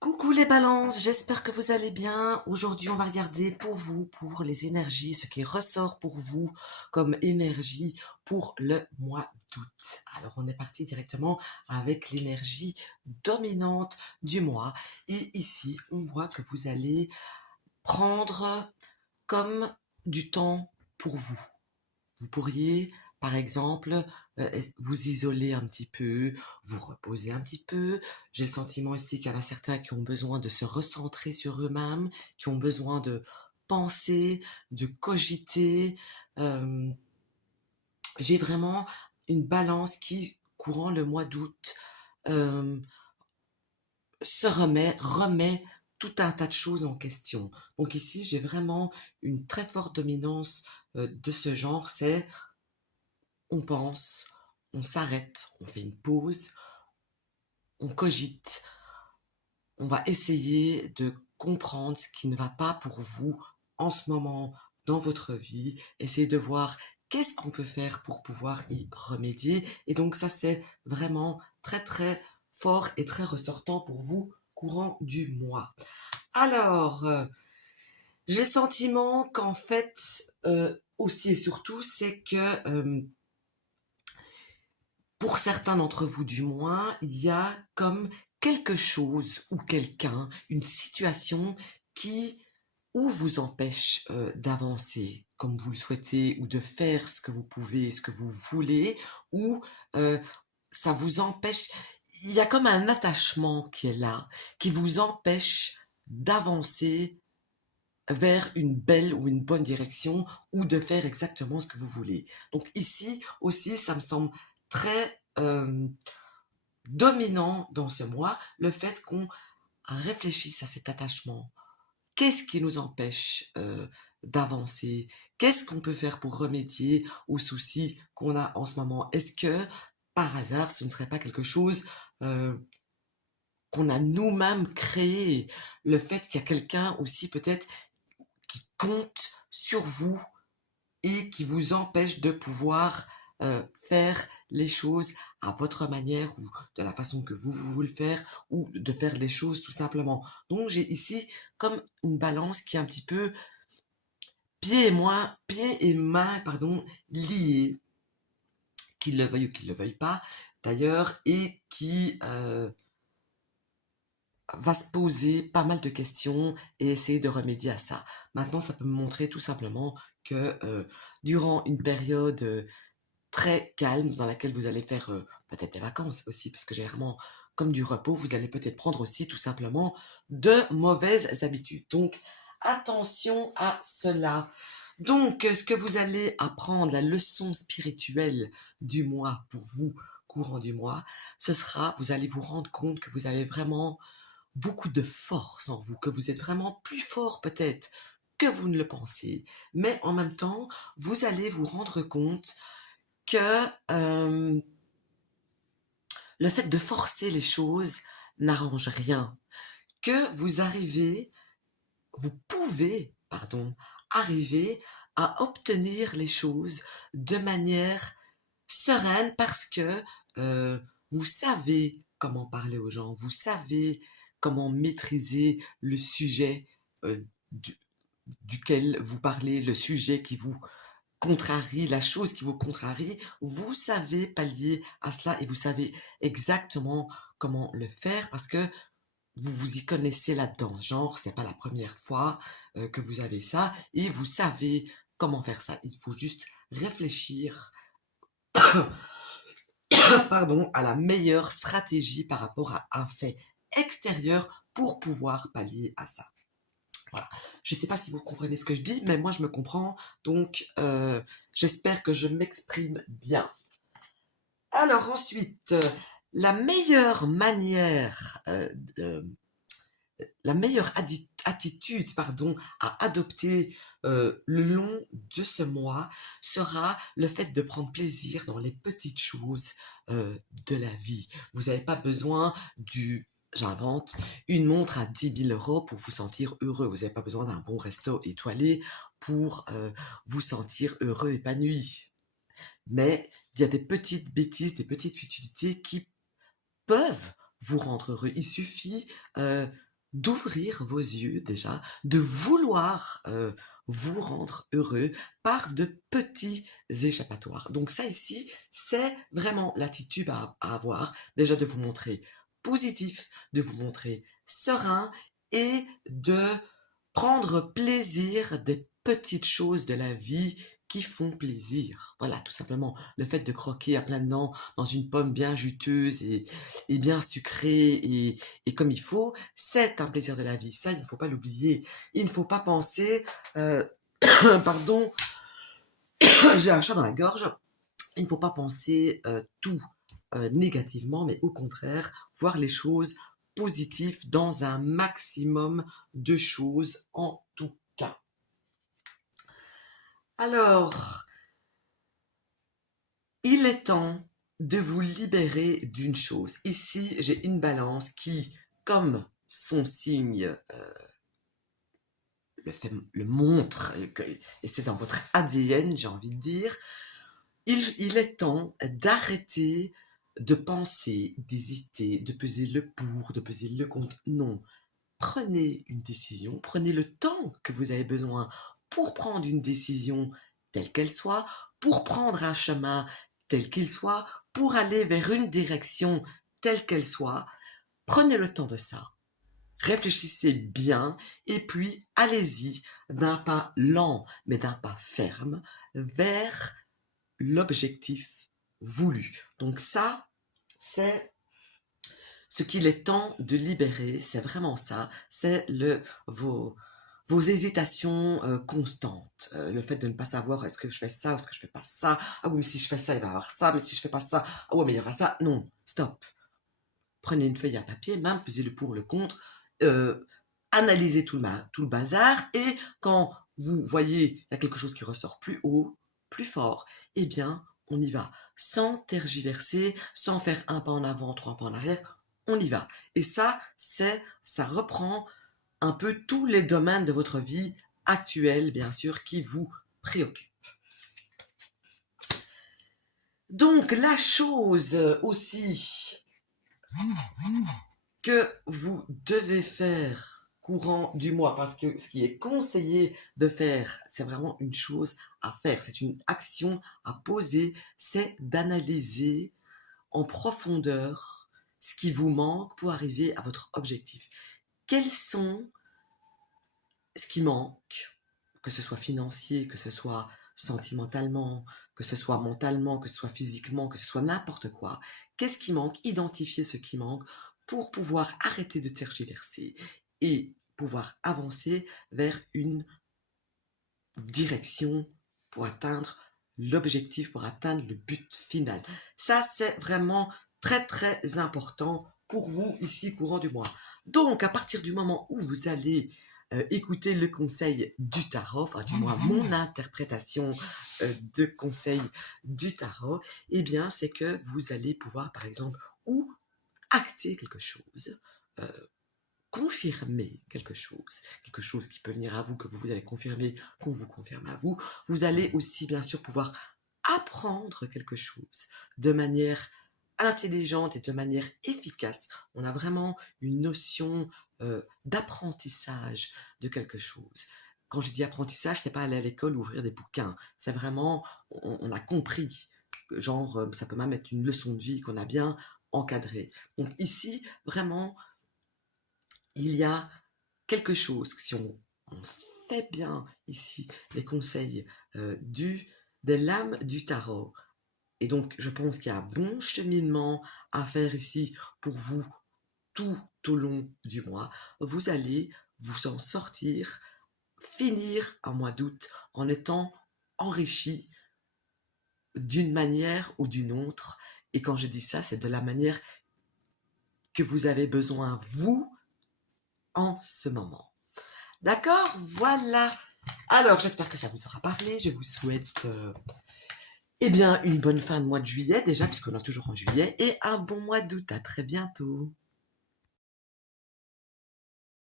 Coucou les balances, j'espère que vous allez bien. Aujourd'hui, on va regarder pour vous, pour les énergies, ce qui ressort pour vous comme énergie pour le mois d'août. Alors, on est parti directement avec l'énergie dominante du mois. Et ici, on voit que vous allez prendre comme du temps pour vous. Vous pourriez, par exemple, vous isoler un petit peu, vous reposer un petit peu. J'ai le sentiment ici qu'il y en a certains qui ont besoin de se recentrer sur eux-mêmes, qui ont besoin de penser, de cogiter. Euh, j'ai vraiment une balance qui, courant le mois d'août, euh, remet tout un tas de choses en question. Donc ici, j'ai vraiment une très forte dominance de ce genre, c'est on pense, on s'arrête, on fait une pause, on cogite, on va essayer de comprendre ce qui ne va pas pour vous en ce moment dans votre vie, essayer de voir qu'est-ce qu'on peut faire pour pouvoir y remédier. Et donc ça, c'est vraiment très très fort et très ressortant pour vous courant du mois. Alors, j'ai le sentiment qu'en fait, aussi et surtout, c'est que pour certains d'entre vous du moins, il y a comme quelque chose ou quelqu'un, une situation qui ou vous empêche d'avancer comme vous le souhaitez ou de faire ce que vous pouvez, ce que vous voulez, ou euh, ça vous empêche, il y a comme un attachement qui est là, qui vous empêche d'avancer vers une belle ou une bonne direction ou de faire exactement ce que vous voulez. Donc ici aussi, ça me semble très dominant dans ce mois, le fait qu'on réfléchisse à cet attachement. Qu'est-ce qui nous empêche d'avancer? Qu'est-ce qu'on peut faire pour remédier aux soucis qu'on a en ce moment? Est-ce que, par hasard, ce ne serait pas quelque chose qu'on a nous-mêmes créé? Le fait qu'il y a quelqu'un aussi peut-être qui compte sur vous et qui vous empêche de pouvoir faire les choses à votre manière ou de la façon que vous voulez le faire ou de faire les choses tout simplement. Donc j'ai ici comme une balance qui est un petit peu pieds et mains, pardon, liés, qu'ils le veuillent ou qu'ils ne le veuillent pas d'ailleurs, et qui va se poser pas mal de questions et essayer de remédier à ça. Maintenant, ça peut me montrer tout simplement que durant une période très calme dans laquelle vous allez faire peut-être des vacances aussi, parce que généralement, comme du repos, vous allez peut-être prendre aussi tout simplement de mauvaises habitudes. Donc, attention à cela. Donc, ce que vous allez apprendre, la leçon spirituelle du mois pour vous, courant du mois, ce sera, vous allez vous rendre compte que vous avez vraiment beaucoup de force en vous, que vous êtes vraiment plus fort peut-être que vous ne le pensez. Mais en même temps, vous allez vous rendre compte que le fait de forcer les choses n'arrange rien. Que vous pouvez, pardon, arriver à obtenir les choses de manière sereine parce que vous savez comment parler aux gens, vous savez comment maîtriser le sujet euh, du- duquel vous parlez, le sujet qui vous contrarie, la chose qui vous contrarie, vous savez pallier à cela et vous savez exactement comment le faire parce que vous vous y connaissez là-dedans. Genre, c'est pas la première fois que vous avez ça et vous savez comment faire ça. Il faut juste réfléchir, pardon, à la meilleure stratégie par rapport à un fait extérieur pour pouvoir pallier à ça. Voilà. Je ne sais pas si vous comprenez ce que je dis, mais moi je me comprends, donc j'espère que je m'exprime bien. Alors ensuite, la meilleure manière, la meilleure attitude, pardon, à adopter le long de ce mois sera le fait de prendre plaisir dans les petites choses de la vie. Vous n'avez pas besoin j'invente, une montre à 10 000 € pour vous sentir heureux. Vous n'avez pas besoin d'un bon resto étoilé pour vous sentir heureux, épanoui. Mais il y a des petites bêtises, des petites futilités qui peuvent vous rendre heureux. Il suffit d'ouvrir vos yeux déjà, de vouloir vous rendre heureux par de petits échappatoires. Donc ça ici, c'est vraiment l'attitude à avoir, déjà de vous montrer positif, de vous montrer serein et de prendre plaisir des petites choses de la vie qui font plaisir. Voilà, tout simplement. Le fait de croquer à pleines dents dans une pomme bien juteuse et bien sucrée et comme il faut, c'est un plaisir de la vie. Ça, il ne faut pas l'oublier. Il ne faut pas penser, pardon, j'ai un chat dans la gorge. Il ne faut pas penser tout négativement, mais au contraire, voir les choses positives dans un maximum de choses en tout cas. Alors, il est temps de vous libérer d'une chose. Ici, j'ai une balance qui, comme son signe le montre, et c'est dans votre ADN, j'ai envie de dire, il est temps d'arrêter de penser, d'hésiter, de peser le pour, de peser le contre. Non, prenez une décision, prenez le temps que vous avez besoin pour prendre une décision telle qu'elle soit, pour prendre un chemin tel qu'il soit, pour aller vers une direction telle qu'elle soit. Prenez le temps de ça. Réfléchissez bien et puis allez-y d'un pas lent mais d'un pas ferme vers l'objectif voulu. Donc ça, c'est ce qu'il est temps de libérer, c'est vraiment ça, c'est vos hésitations constantes, le fait de ne pas savoir est-ce que je fais ça ou est-ce que je fais pas ça, ah oui mais si je fais ça il va y avoir ça, mais si je fais pas ça, ah ouais mais il y aura ça, non, stop. Prenez une feuille et un papier, même pesez le pour, le contre, analysez tout le bazar et quand vous voyez il y a quelque chose qui ressort plus haut, plus fort, eh bien on y va, sans tergiverser, sans faire un pas en avant, trois pas en arrière, on y va. Et ça reprend un peu tous les domaines de votre vie actuelle, bien sûr, qui vous préoccupent. Donc, la chose aussi que vous devez faire courant du mois, parce que ce qui est conseillé de faire, c'est vraiment une chose à faire, c'est une action à poser, c'est d'analyser en profondeur ce qui vous manque pour arriver à votre objectif. Quels sont ce qui manque, que ce soit financier, que ce soit sentimentalement, que ce soit mentalement, que ce soit physiquement, que ce soit n'importe quoi. Qu'est-ce qui manque? Identifier ce qui manque pour pouvoir arrêter de tergiverser et pouvoir avancer vers une direction pour atteindre l'objectif, pour atteindre le but final. Ça, c'est vraiment très, très important pour vous ici, courant du mois. Donc, à partir du moment où vous allez écouter le conseil du tarot, enfin du moins mon interprétation de conseil du tarot, eh bien, c'est que vous allez pouvoir, par exemple, ou acter quelque chose, confirmer quelque chose qui peut venir à vous, que vous allez confirmer, qu'on vous confirme à vous. Vous allez aussi, bien sûr, pouvoir apprendre quelque chose de manière intelligente et de manière efficace. On a vraiment une notion d'apprentissage de quelque chose. Quand je dis apprentissage, c'est pas aller à l'école ou ouvrir des bouquins. C'est vraiment, on a compris. Genre, ça peut même être une leçon de vie qu'on a bien encadrée. Donc ici, vraiment, il y a quelque chose, si on fait bien ici les conseils des lames du tarot, et donc je pense qu'il y a un bon cheminement à faire ici pour vous tout au long du mois, vous allez vous en sortir, finir un mois d'août en étant enrichi d'une manière ou d'une autre. Et quand je dis ça, c'est de la manière que vous avez besoin, vous, en ce moment. D'accord? Voilà. Alors, j'espère que ça vous aura parlé. Je vous souhaite eh bien, une bonne fin de mois de juillet, déjà, puisqu'on est toujours en juillet, et un bon mois d'août. À très bientôt.